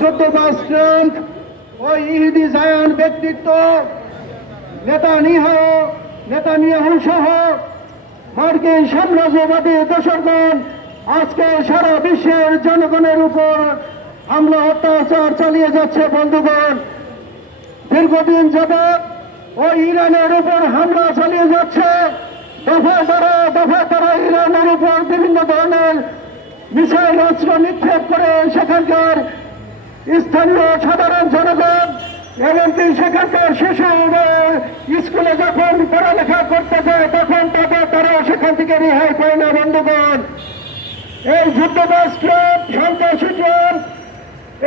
14 Trump ওই ইহুদি জায়ান ব্যক্তিত্ব নেতানিয়াহু সহ মার্কিন সাম্রাজ্যবাদী দোসরগণ আজকে সারা বিশ্বের জনগণের উপর হামলা অত্যাচার চালিয়ে যাচ্ছে। বন্ধুগণ, দীর্ঘদিন যাবৎ ওই ইরানের উপর হামলা চালিয়ে যাচ্ছে। দফায় তারা ইরানের উপর বিভিন্ন ধরনের মিসাইল অস্ত্র নিক্ষেপ করে সেখানকার স্থানীয় সাধারণ জনগণ এমনকি সেখানকার শিশু স্কুলে যখন পড়ালেখা করতে যায় তখন তারা সেখান থেকে রেহাই পায় না। বন্ধুগণ, এই যুদ্ধবাজ ট্রাম্প, সন্ত্রাসী ট্রাম্প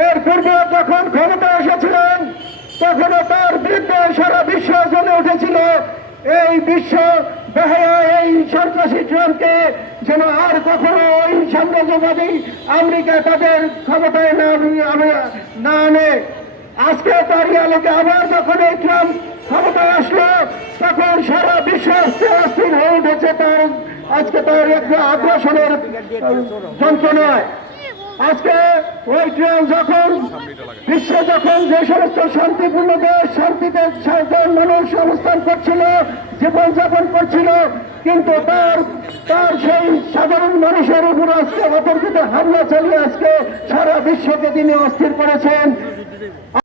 এর পূর্বে যখন ক্ষমতা এসেছিলেন তখনও তার বিরুদ্ধে সারা বিশ্ব জ্বলে উঠেছিল। এই বিশ্ব বেহায়া এই সন্ত্রাসী ট্রাম্পকে যেন আর কখনো ওই সাম্রাজ্যবাদী আমেরিকা তাদের ক্ষমতায় না আনে। আজকে তারই আলোকে আবার যখন এই ট্রাম্প ক্ষমতায় আসলো তখন সারা বিশ্ব অস্থির হয়ে উঠেছে আজকে তার একটা আগ্রাসনের যন্ত্রণায়। আজকে ওই ট্রাম্প যখন যে সমস্ত শান্তিপূর্ণ দেশ শান্তিতে সাধারণ মানুষ অবস্থান করছিল, জীবনযাপন করছিল, কিন্তু তার সেই সাধারণ মানুষের উপর আজকে অতর্কিত হামলা চালিয়ে আজকে সারা বিশ্বকে তিনি অস্থির করেছেন।